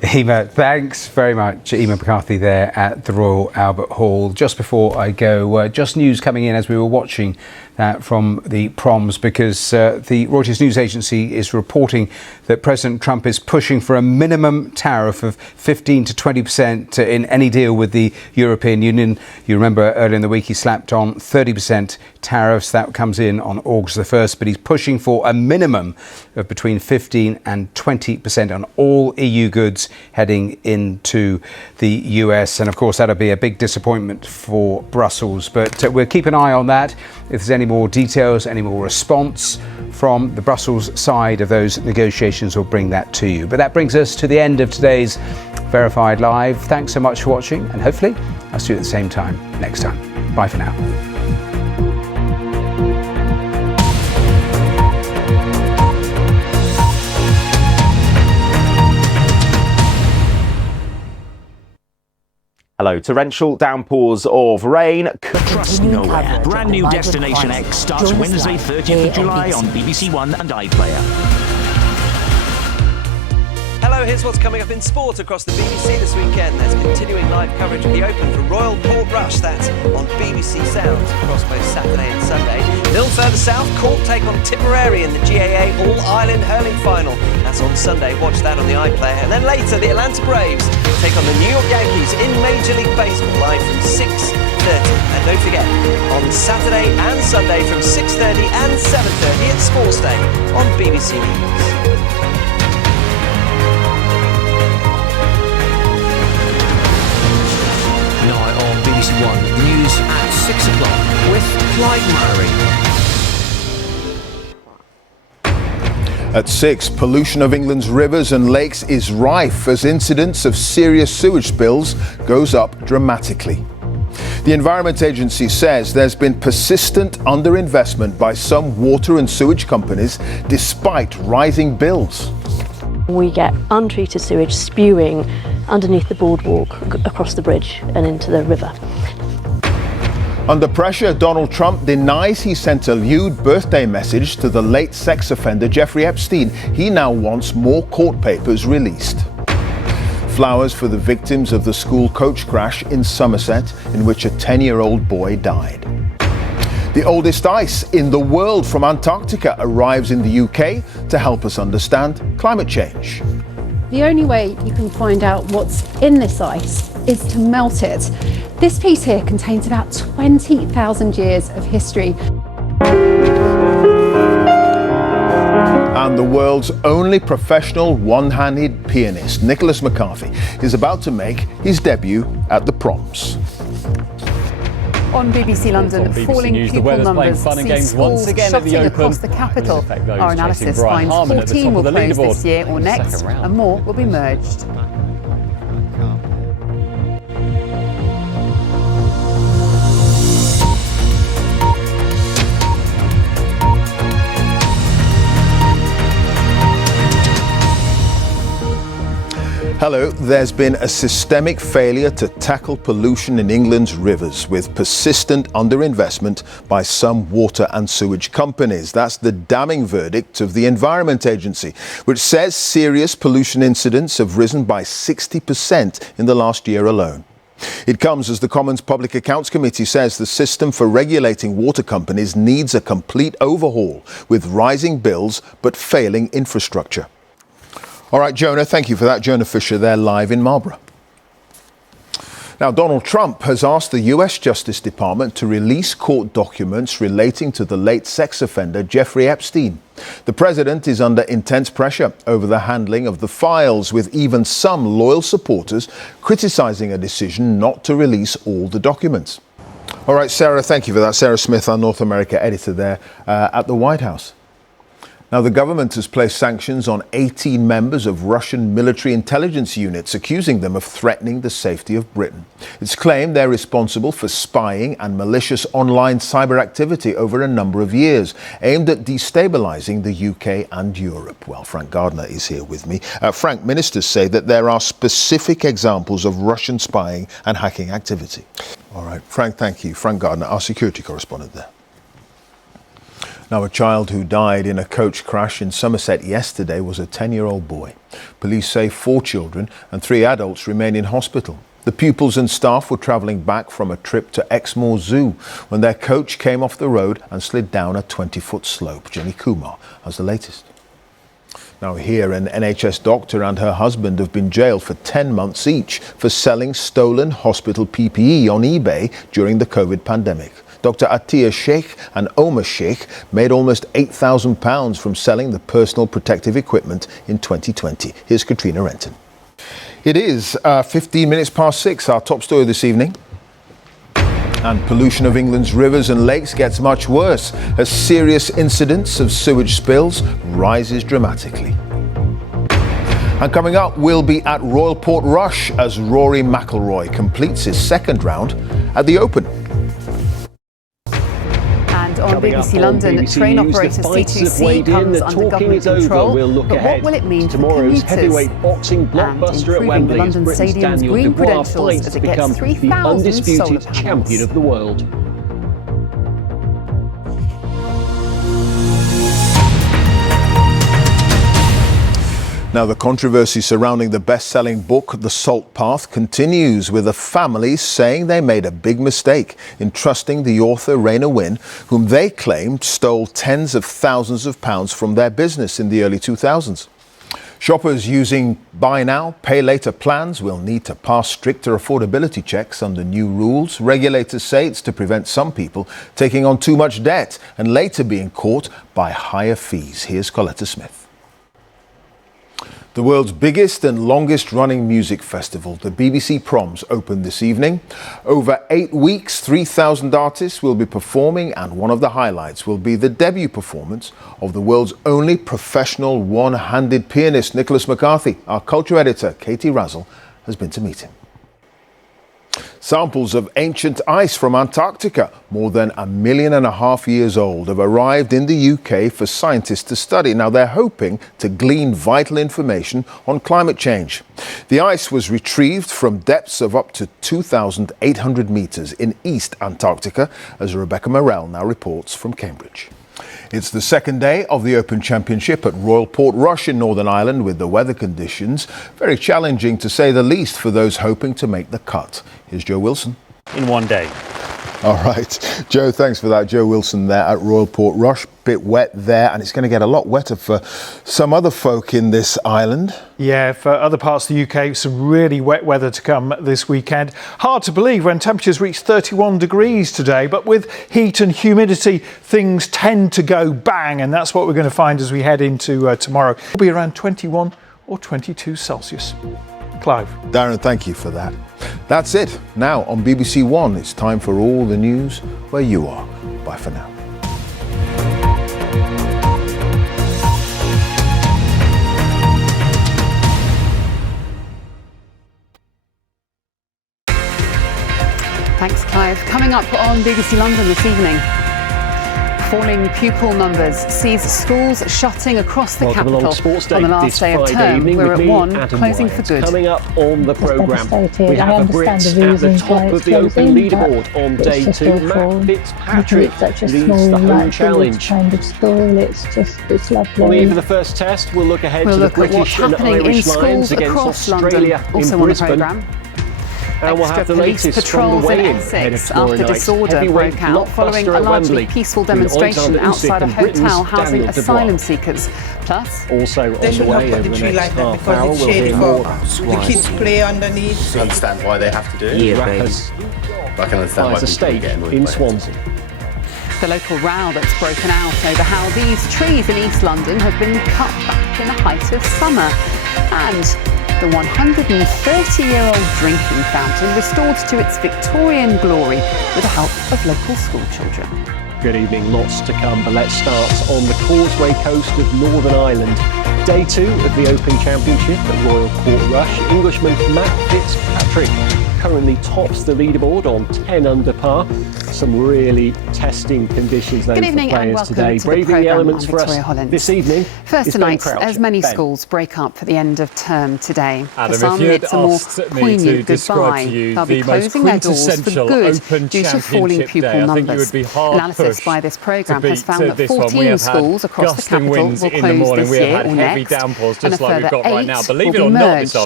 Emma, thanks very much. Emma McCarthy there at the Royal Albert Hall. Just before I go, just news coming in as we were watching that from the proms, because the Reuters news agency is reporting that President Trump is pushing for a minimum tariff of 15 to 20% in any deal with the European Union. You remember earlier in the week he slapped on 30% tariffs. That comes in on August the 1st, but he's pushing for a minimum of between 15 and 20% on all EU goods heading into the US. And of course, that'll be a big disappointment for Brussels. But we'll keep an eye on that. If there's any more details, any more response from the Brussels side of those negotiations, we'll bring that to you. But that brings us to the end of today's Verified Live. Thanks so much for watching, and hopefully I'll see you at the same time next time. Bye for now. Hello, torrential downpours of rain. Trust nowhere. Brand new Destination X starts Wednesday, 30th of July on BBC One and iPlayer. Hello, here's what's coming up in sport across the BBC this weekend. There's continuing live coverage of the Open for Royal Portrush. That's on BBC Sounds across both Saturday and Sunday. A little further south, Cork take on Tipperary in the GAA All-Ireland Hurling Final. That's on Sunday. Watch that on the iPlayer. And then later, the Atlanta Braves take on the New York Yankees in Major League Baseball live from 6:30. And don't forget, on Saturday and Sunday from 6:30 and 7:30 at Sports Day on BBC News. BBC One News at 6 o'clock with Clive Myrie. At 6, pollution of England's rivers and lakes is rife as incidents of serious sewage spills goes up dramatically. The Environment Agency says there's been persistent underinvestment by some water and sewage companies despite rising bills. We get untreated sewage spewing underneath the boardwalk across the bridge and into the river. Under pressure, Donald Trump denies he sent a lewd birthday message to the late sex offender Jeffrey Epstein. He now wants more court papers released. Flowers for the victims of the school coach crash in Somerset, in which a 10-year-old boy died. The oldest ice in the world from Antarctica arrives in the UK to help us understand climate change. The only way you can find out what's in this ice is to melt it. This piece here contains about 20,000 years of history. And the world's only professional one-handed pianist, Nicholas McCarthy, is about to make his debut at the Proms. On BBC London, on BBC falling News, pupil the weather's numbers playing fun and see games schools once again shutting at the Open. across the capital. Our analysis finds 14 will close this year or next, and more will be merged. Hello, there's been a systemic failure to tackle pollution in England's rivers with persistent underinvestment by some water and sewage companies. That's the damning verdict of the Environment Agency, which says serious pollution incidents have risen by 60% in the last year alone. It comes as the Commons Public Accounts Committee says the system for regulating water companies needs a complete overhaul with rising bills but failing infrastructure. All right, Jonah, thank you for that. Jonah Fisher there live in Marlborough. Now, Donald Trump has asked the US Justice Department to release court documents relating to the late sex offender Jeffrey Epstein. The president is under intense pressure over the handling of the files, with even some loyal supporters criticizing a decision not to release all the documents. All right, Sarah, thank you for that. Sarah Smith, our North America editor there at the White House. Now, the government has placed sanctions on 18 members of Russian military intelligence units, accusing them of threatening the safety of Britain. It's claimed they're responsible for spying and malicious online cyber activity over a number of years, aimed at destabilising the UK and Europe. Well, Frank Gardner is here with me. Frank, ministers say that there are specific examples of Russian spying and hacking activity. All right, Frank, thank you. Frank Gardner, our security correspondent there. Now, a child who died in a coach crash in Somerset yesterday was a 10-year-old boy. Police say 4 children and 3 adults remain in hospital. The pupils and staff were travelling back from a trip to Exmoor Zoo when their coach came off the road and slid down a 20-foot slope. Jenny Kumar has the latest. Now here, an NHS doctor and her husband have been jailed for 10 months each for selling stolen hospital PPE on eBay during the COVID pandemic. Dr. Atiya Sheikh and Omar Sheikh made almost £8,000 from selling the personal protective equipment in 2020. Here's Katrina Renton. It is 15 minutes past 6, our top story this evening. And pollution of England's rivers and lakes gets much worse as serious incidents of sewage spills rises dramatically. And coming up, we'll be at Royal Portrush as Rory McIlroy completes his second round at the Open. And on BBC London, train operator C2C comes under government control. But what will it mean for commuters? Heavyweight boxing blockbuster at Wembley London as Britain's Stadium's Daniel green Dubois credentials fights as to it gets become 3,000 the undisputed solar panels. champion of the world. Now, the controversy surrounding the best-selling book, The Salt Path, continues, with the family saying they made a big mistake in trusting the author Raina Wynn, whom they claimed stole tens of thousands of pounds from their business in the early 2000s. Shoppers using buy now, pay later plans will need to pass stricter affordability checks under new rules. Regulators say it's to prevent some people taking on too much debt and later being caught by higher fees. Here's Coletta Smith. The world's biggest and longest running music festival, the BBC Proms, opened this evening. Over 8 weeks, 3,000 artists will be performing, and one of the highlights will be the debut performance of the world's only professional one-handed pianist, Nicholas McCarthy. Our culture editor, Katie Razzle, has been to meet him. Samples of ancient ice from Antarctica, more than 1.5 million years old, have arrived in the UK for scientists to study. Now, they're hoping to glean vital information on climate change. The ice was retrieved from depths of up to 2,800 metres in East Antarctica, as Rebecca Morell now reports from Cambridge. It's the second day of the Open Championship at Royal Portrush in Northern Ireland, with the weather conditions very challenging to say the least for those hoping to make the cut. Here's Joe Wilson. In one day. All right, Joe, thanks for that. Joe Wilson there at Royal Portrush. Bit wet there, and it's going to get a lot wetter for some other folk in this island. Yeah, for other parts of the UK, some really wet weather to come this weekend. Hard to believe when temperatures reach 31 degrees today, but with heat and humidity, things tend to go bang, and that's what we're going to find as we head into tomorrow. It'll be around 21 or 22 Celsius. Clive. Darren, thank you for that. That's it. Now on BBC One, it's time for all the news where you are. Bye for now. Thanks, Clive. Coming up on BBC London this evening. Falling pupil numbers sees schools shutting across the capital on the last day of term. We're at one, closing for good. Coming up on the programme, we have a Brit at the top of the Open leaderboard on day 2. Matt Fitzpatrick leads the home challenge. Kind of school, it's lovely. On the eve of the first test, we'll look ahead to the British and Irish Lions against Australia in Brisbane. And we'll have the latest from the weigh-in ahead of tomorrow night. After disorder broke out following a largely peaceful demonstration outside a hotel housing asylum seekers. Plus, also on the way over the next half hour, we'll hear more about the kids play underneath. I understand why they have to do it. Yeah, rappers. I can understand why a stake in Swansea. The local row that's broken out over how these trees in East London have been cut back in the height of summer. And the 130-year-old drinking fountain restored to its Victorian glory with the help of local school children. Good evening, lots to come, but let's start on the Causeway coast of Northern Ireland. Day 2 of the Open Championship at Royal Portrush. Englishman Matt Fitzpatrick currently tops the leaderboard on 10 under par. Some really testing conditions though for players today. Braving the elements for us this evening. First tonight, as many schools break up for the end of term today. Adam, for some, it's a more poignant goodbye. They'll be closing their doors for good due to falling pupil numbers. Analysis by this programme has found that 14 schools across the capital will close this year or next, and a further 8 will be merged.